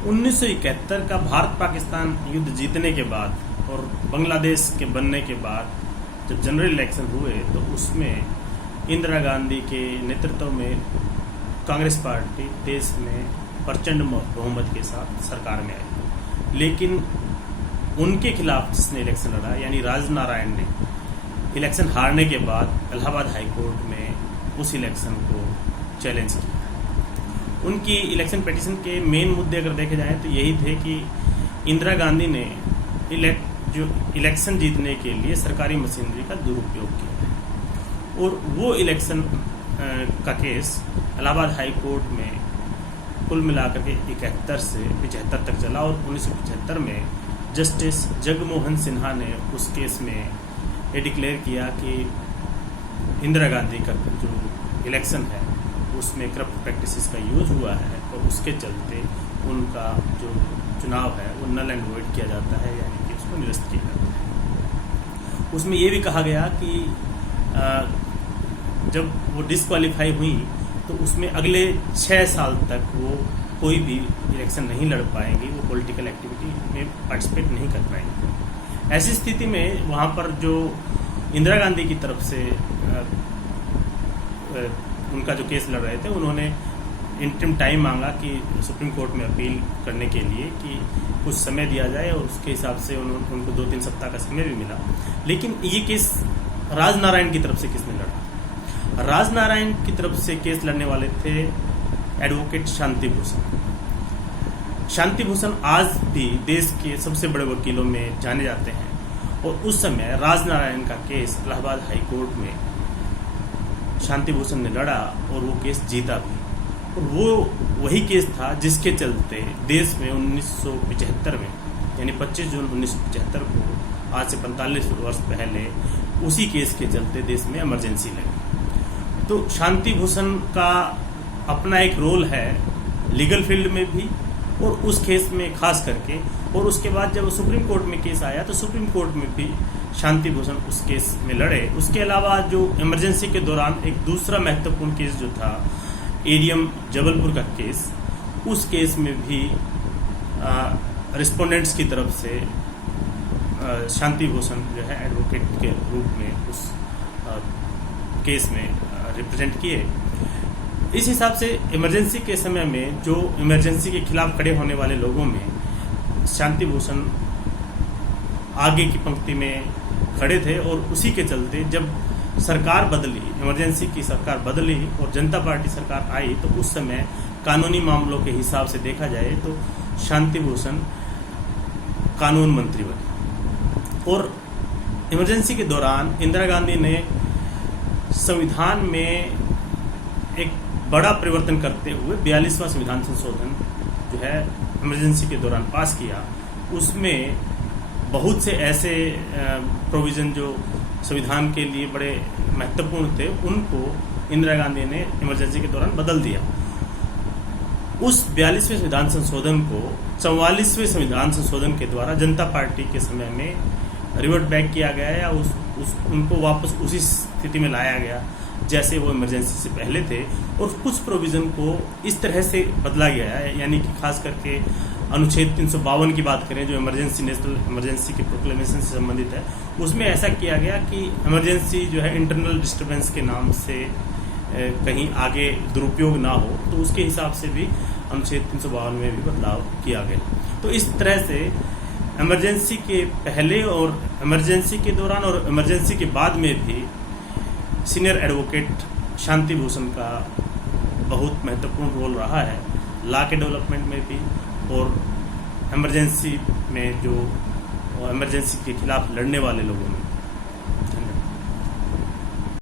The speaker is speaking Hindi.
1971 का भारत पाकिस्तान युद्ध जीतने के बाद और बांग्लादेश के बनने के बाद जब जनरल इलेक्शन हुए तो उसमें इंदिरा गांधी के नेतृत्व में कांग्रेस पार्टी देश में प्रचंड बहुमत के साथ सरकार में आई। लेकिन उनके खिलाफ जिसने इलेक्शन लड़ा यानी राजनारायण ने इलेक्शन हारने के बाद इलाहाबाद हाई कोर्ट में उस इलेक्शन को चैलेंज किया। उनकी इलेक्शन पिटीशन के मेन मुद्दे अगर देखे जाएं तो यही थे कि इंदिरा गांधी ने इलेक्शन जीतने के लिए सरकारी मशीनरी का दुरुपयोग किया है और वो इलेक्शन का केस इलाहाबाद हाई कोर्ट में कुल मिलाकर के 71 से 75 तक चला और 1975 में जस्टिस जगमोहन सिन्हा ने उस केस में ये डिक्लेयर किया कि इंदिरा गांधी का जो इलेक्शन है उसमें करप्ट प्रैक्टिसेस का यूज हुआ है और उसके चलते उनका जो चुनाव है वो नल एंड वॉइड किया जाता है, यानी कि उसको निरस्त किया जाता है। उसमें ये भी कहा गया कि जब वो डिस्क्वालीफाई हुई तो उसमें अगले 6 साल तक वो कोई भी इलेक्शन नहीं लड़ पाएंगी, वो पॉलिटिकल एक्टिविटी में पार्टिसिपेट नहीं कर पाएंगी। ऐसी स्थिति में वहाँ पर जो इंदिरा गांधी की तरफ से उनका जो केस लड़ रहे थे उन्होंने इंटरिम टाइम मांगा कि सुप्रीम कोर्ट में अपील करने के लिए कि कुछ समय दिया जाए और उसके हिसाब से उनको 2-3 सप्ताह का समय भी मिला। लेकिन ये केस राजनारायण की तरफ से किसने लड़ा? राजनारायण की तरफ से केस लड़ने वाले थे एडवोकेट शांति भूषण। शांति भूषण आज भी देश के सबसे बड़े वकीलों में जाने जाते हैं और उस समय राजनारायण का केस इलाहाबाद हाई कोर्ट में शांति भूषण ने लड़ा और वो केस जीता भी। और वो वही केस था जिसके चलते देश में 1975 में यानी 25 जून 1975 को आज से 45 वर्ष पहले उसी केस के चलते देश में इमरजेंसी लगी। तो शांति भूषण का अपना एक रोल है लीगल फील्ड में भी और उस केस में खास करके, और उसके बाद जब सुप्रीम कोर्ट में केस आया तो सुप्रीम कोर्ट में भी शांति भूषण उस केस में लड़े। उसके अलावा जो इमरजेंसी के दौरान एक दूसरा महत्वपूर्ण केस जो था एडीएम जबलपुर का केस, उस केस में भी रिस्पोंडेंट्स की तरफ से शांति भूषण जो है एडवोकेट के रूप में उस केस में रिप्रेजेंट किए। इस हिसाब से इमरजेंसी के समय में जो इमरजेंसी के खिलाफ खड़े होने वाले लोगों में शांति भूषण आगे की पंक्ति में खड़े थे और उसी के चलते जब सरकार बदली, इमरजेंसी की सरकार बदली और जनता पार्टी सरकार आई तो उस समय कानूनी मामलों के हिसाब से देखा जाए तो शांति भूषण कानून मंत्री बने। और इमरजेंसी के दौरान इंदिरा गांधी ने संविधान में एक बड़ा परिवर्तन करते हुए 42वां संविधान संशोधन जो है इमरजेंसी के दौरान पास किया। उसमें बहुत से ऐसे प्रोविज़न जो संविधान के लिए बड़े महत्वपूर्ण थे उनको इंदिरा गांधी ने इमरजेंसी के दौरान बदल दिया। उस 42वें संविधान संशोधन को 44वें संविधान संशोधन के द्वारा जनता पार्टी के समय में रिवर्ट बैक किया गया या उनको वापस उसी स्थिति में लाया गया जैसे वो इमरजेंसी से पहले थे। और कुछ प्रोविज़न को इस तरह से बदला गया है, यानी कि खास करके अनुच्छेद 352 की बात करें जो इमरजेंसी नेशनल इमरजेंसी के प्रोक्लेमेशन से संबंधित है, उसमें ऐसा किया गया कि इमरजेंसी जो है इंटरनल डिस्टर्बेंस के नाम से कहीं आगे दुरुपयोग ना हो, तो उसके हिसाब से भी अनुच्छेद 352 में भी बदलाव किया गया। तो इस तरह से इमरजेंसी के पहले और इमरजेंसी के दौरान और इमरजेंसी के बाद में भी सीनियर एडवोकेट शांति भूषण का बहुत महत्वपूर्ण रोल रहा है लॉ के डेवलपमेंट में भी और इमरजेंसी में जो इमरजेंसी के खिलाफ लड़ने वाले लोगों में।